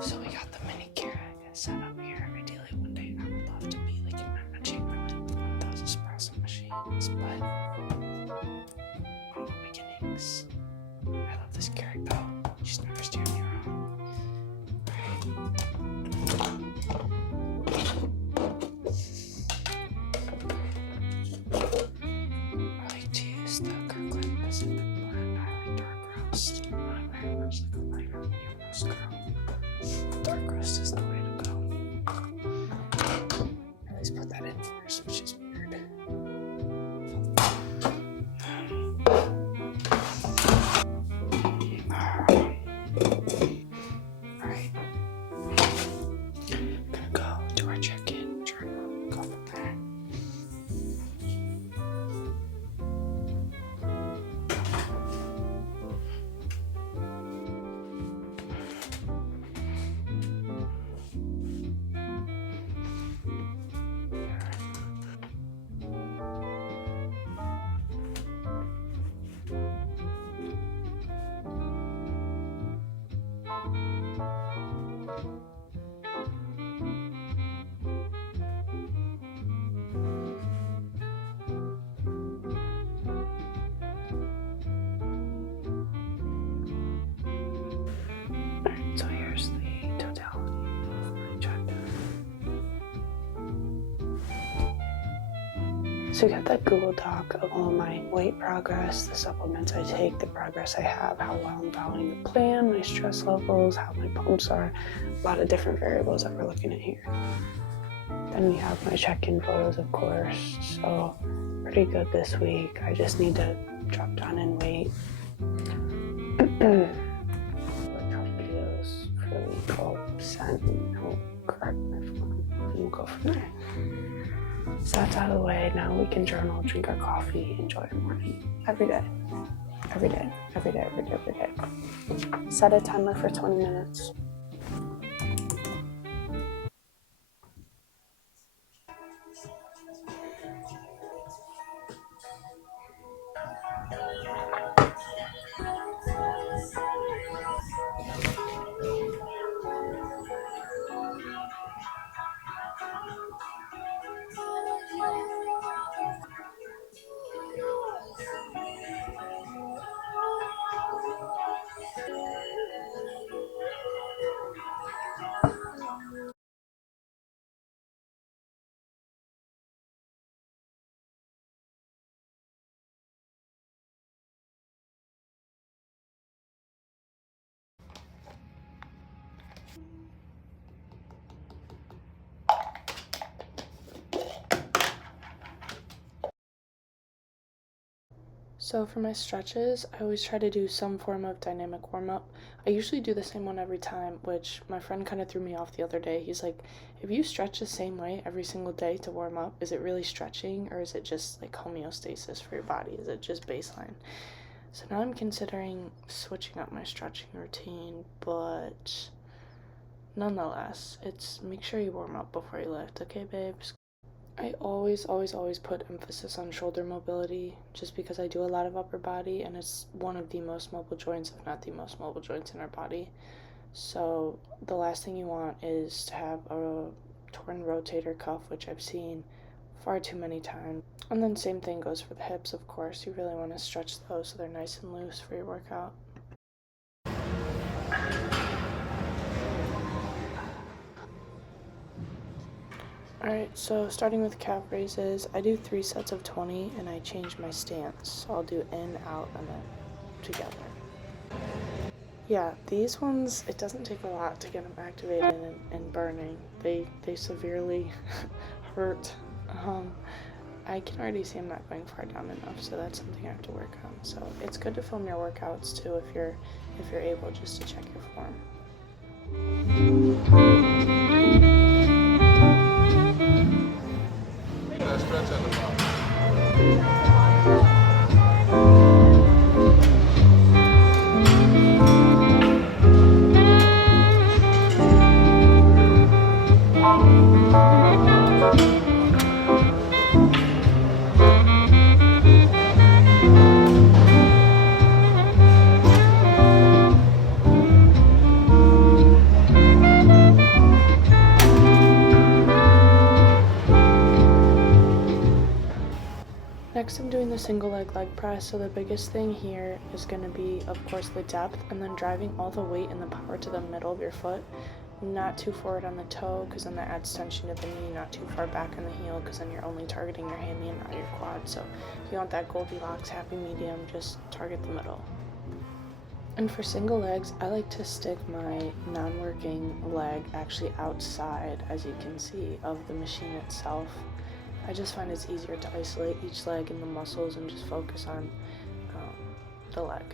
So we got the mini Keurig set up here. Ideally one day I would love to be like in a chamberlain with one of those espresso machines, but humble beginnings. I love this Keurig though. She's never steered me wrong. I like to use the Kirkland Pacific blend. I like dark roast. I'm very much like a lighter medium roast girl. Dark roast is the way to go. I always put that in first, which is weird. Alright. Gonna go do our check-in journal. Go from there. So here's the totality of my chapter. So you got that Google Doc of all my weight progress, the supplements I take, the progress I have, how well I'm following the plan, my stress levels, how my pumps are, a lot of different variables that we're looking at here. Then we have my check-in photos, of course, so pretty good this week. I just need to drop down in weight. Videos for the week I'll send and I'll correct my phone and we'll go from there. So that's out of the way. Now we can journal, drink our coffee, enjoy our morning every day. Every day, every day, every day, every day. Set a timer for 20 minutes. So for my stretches, I always try to do some form of dynamic warm-up. I usually do the same one every time, which my friend kind of threw me off the other day. He's like, if you stretch the same way every single day to warm up, is it really stretching or is it just like homeostasis for your body? Is it just baseline? So now I'm considering switching up my stretching routine, but nonetheless, it's make sure you warm up before you lift, okay, babes? I always put emphasis on shoulder mobility just because I do a lot of upper body and it's one of the most mobile joints, if not the most mobile joints in our body. So the last thing you want is to have a torn rotator cuff, which I've seen far too many times. And then same thing goes for the hips, of course. You really want to stretch those so they're nice and loose for your workout. Alright, so starting with calf raises, I do 3 sets of 20 and I change my stance. So I'll do in, out, and then together. Yeah, these ones, it doesn't take a lot to get them activated and burning. They severely hurt. I can already see I'm not going far down enough, so that's something I have to work on. So it's good to film your workouts too if you're able, just to check your form. Next, I'm doing the single leg press, so the biggest thing here is going to be, of course, the depth, and then driving all the weight and the power to the middle of your foot, not too forward on the toe, because then that adds tension to the knee, not too far back on the heel, because then you're only targeting your hammy and not your quad. So if you want that Goldilocks happy medium, just target the middle. And for single legs, I like to stick my non-working leg actually outside, as you can see, of the machine itself. I just find it's easier to isolate each leg and the muscles and just focus on the leg.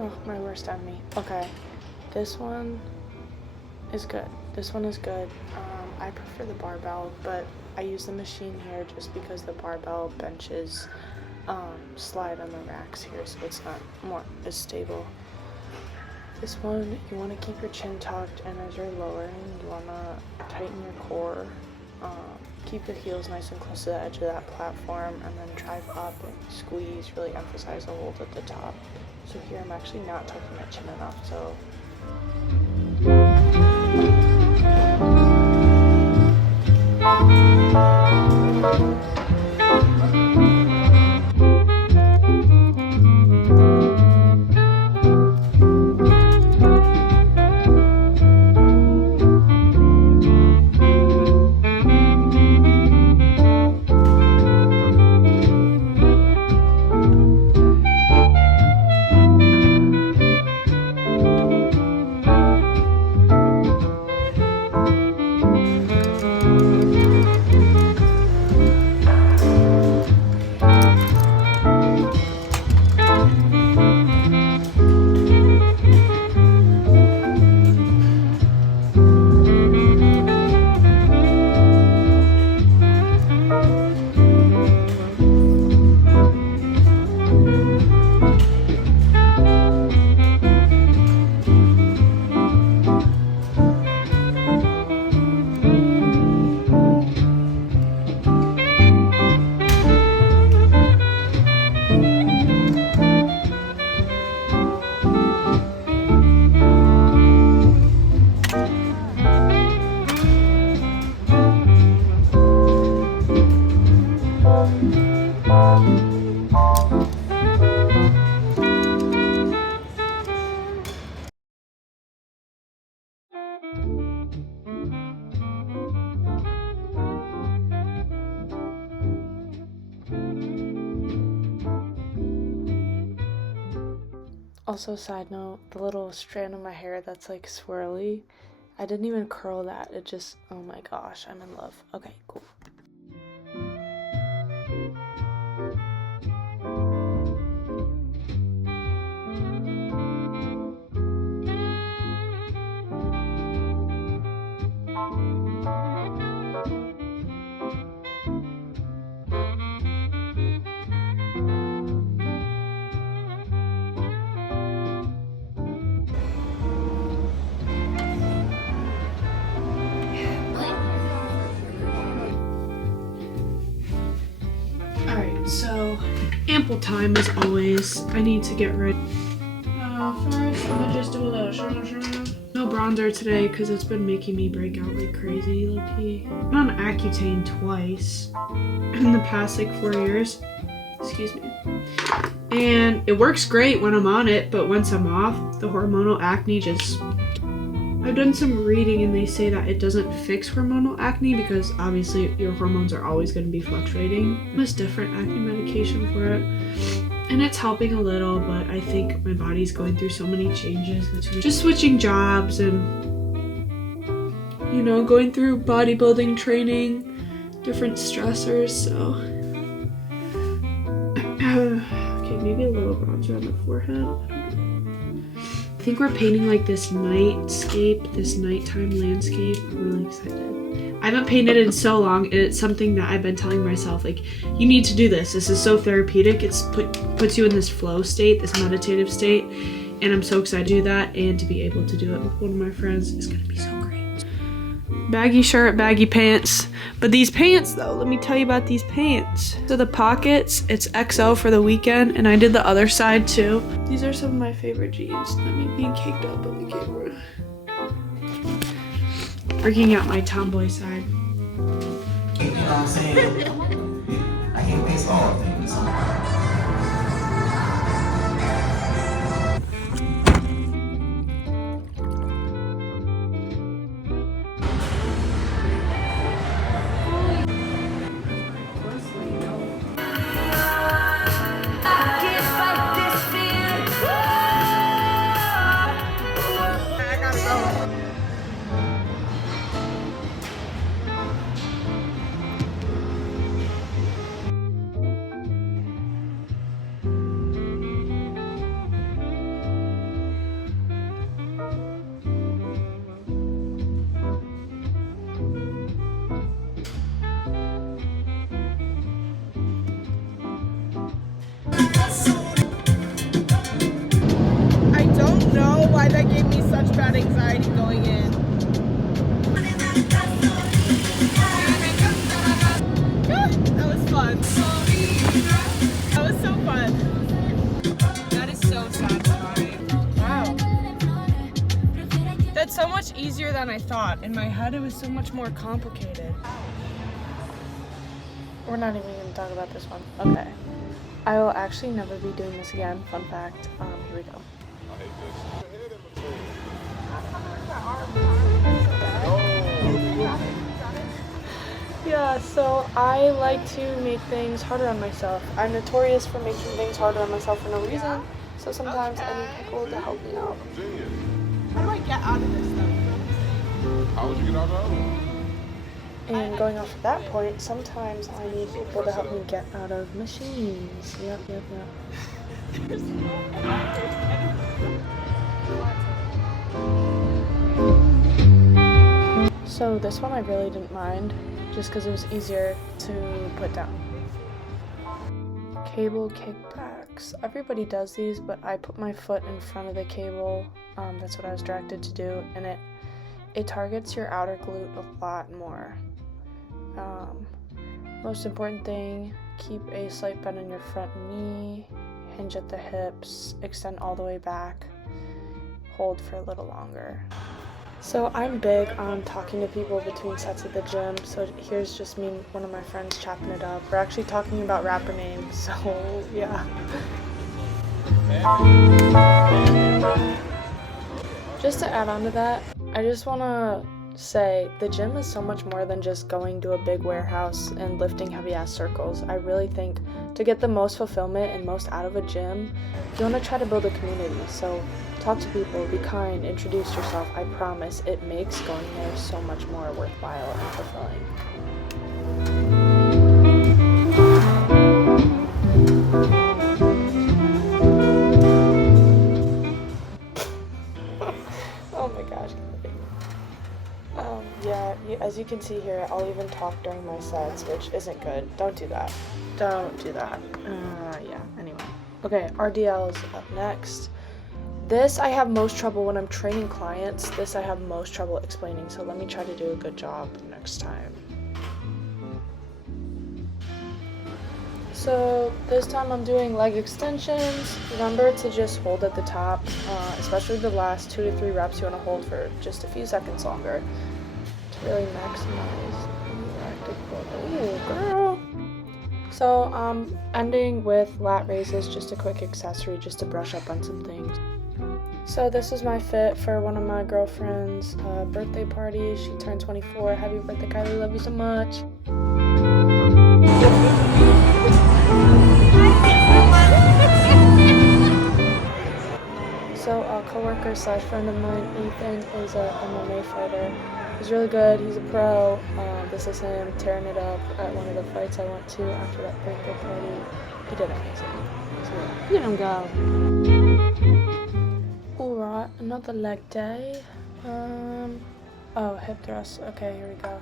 Oh, my worst enemy. Okay, this one is good. This one is good. I prefer the barbell, but I use the machine here just because the barbell benches slide on the racks here, so it's not as stable. This one, you want to keep your chin tucked, and as you're lowering, you want to tighten your core. Keep your heels nice and close to the edge of that platform, and then drive up and squeeze. Really emphasize the hold at the top. So here, I'm actually not tucking my chin enough, so. Also, side note, the little strand of my hair that's like swirly, I didn't even curl that. It just, oh my gosh, I'm in love. Okay, cool. So, ample time as always. I need to get ready. First, I'm gonna just do a little no bronzer today because it's been making me break out like crazy, low-key. I'm on Accutane twice in the past like 4 years. excuse me. And it works great when I'm on it, but once I'm off, the hormonal acne just... I've done some reading and they say that it doesn't fix hormonal acne because obviously your hormones are always going to be fluctuating. There's different acne medication for it. And it's helping a little, but I think my body's going through so many changes between just switching jobs and, you know, going through bodybuilding training, different stressors, so. Okay, maybe a little bronzer on the forehead. I think we're painting like this nightscape, this nighttime landscape. I'm really excited. I haven't painted in so long, and it's something that I've been telling myself, like, you need to do this. This is so therapeutic. It's puts you in this flow state, this meditative state, and I'm so excited to do that, and to be able to do it with one of my friends is gonna be so great. Baggy shirt, baggy pants. But these pants though, let me tell you about these pants. So the pockets, it's XO for the weekend, and I did the other side too. These are some of my favorite jeans. Not me being caked up on the camera. Freaking out my tomboy side. You know what I'm saying? I can't base all things. I don't know why that gave me such bad anxiety going in. That was fun. That was so fun. That is so satisfying. Wow. That's so much easier than I thought. In my head, it was so much more complicated. We're not even going to talk about this one. Okay. I will actually never be doing this again. Fun fact. Here we go. Yeah, so I like to make things harder on myself. I'm notorious for making things harder on myself for no reason. So sometimes I need people to help me out. How do I get out of this though? How would you get out of it? And going off of that point, sometimes I need people to help me get out of machines. Yep. So this one I really didn't mind, just because it was easier to put down. Cable kickbacks. Everybody does these, but I put my foot in front of the cable. That's what I was directed to do, and it targets your outer glute a lot more. Most important thing, keep a slight bend in your front knee, hinge at the hips, extend all the way back, hold for a little longer. So I'm big on talking to people between sets at the gym, so here's just me and one of my friends chopping it up. We're actually talking about rapper names, so yeah. Just to add on to that, I just want to say the gym is so much more than just going to a big warehouse and lifting heavy ass circles. I really think to get the most fulfillment and most out of a gym, you want to try to build a community. So talk to people, be kind, introduce yourself. I promise it makes going there so much more worthwhile and fulfilling. Oh my gosh. Yeah, as you can see here, I'll even talk during my sets, which isn't good. Don't do that. Don't do that. Yeah, anyway. Okay, RDL is up next. This I have most trouble when I'm training clients. This I have most trouble explaining, so let me try to do a good job next time. So this time I'm doing leg extensions. Remember to just hold at the top, especially the last 2 to 3 reps you want to hold for just a few seconds longer to really maximize the lactic. Ooh, girl. So, ending with lat raises, just a quick accessory just to brush up on some things. So this is my fit for one of my girlfriend's birthday party. She turned 24. Happy birthday, Kylie. Love you so much. So a coworker slash friend of mine, Ethan, is a MMA fighter. He's really good. He's a pro. This is him tearing it up at one of the fights I went to after that birthday party. He did amazing. So yeah, look at him go. Alright, another leg day. Oh, hip thrusts. Okay, here we go.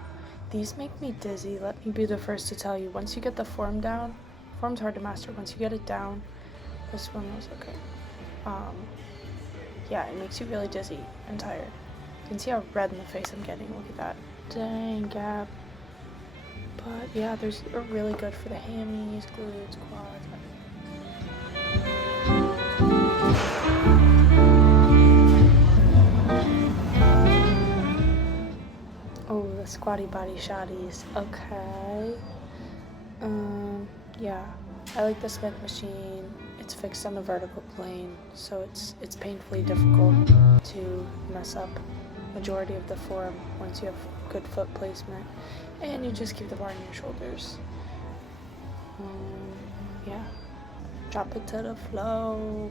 These make me dizzy. Let me be the first to tell you. Once you get the form down, form's hard to master. Once you get it down, this one was okay. Yeah, it makes you really dizzy and tired. You can see how red in the face I'm getting. Look at that. Dang, Gab. But yeah, they're really good for the hammies, glutes, quads. Oh, the squatty body shotties. Okay. Yeah. I like the Smith machine. It's fixed on the vertical plane, so it's painfully difficult to mess up majority of the form once you have good foot placement, and you just keep the bar on your shoulders. Yeah. Drop it to the floor.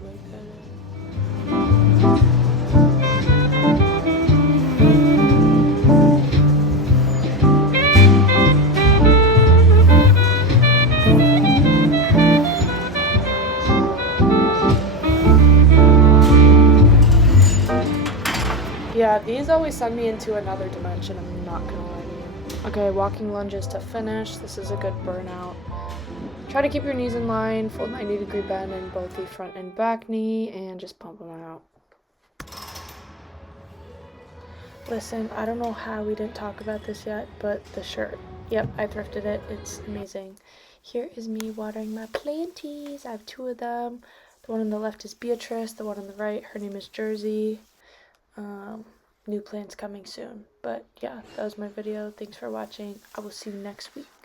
Yeah, these always send me into another dimension, I'm not gonna lie to you. Okay, walking lunges to finish. This is a good burnout. Try to keep your knees in line, full 90-degree bend in both the front and back knee, and just pump them out. Listen, I don't know how we didn't talk about this yet, but the shirt. Yep, I thrifted it. It's amazing. Here is me watering my planties. I have 2 of them. The one on the left is Beatrice. The one on the right, her name is Jersey. New plants coming soon. But yeah, that was my video. Thanks for watching. I will see you next week.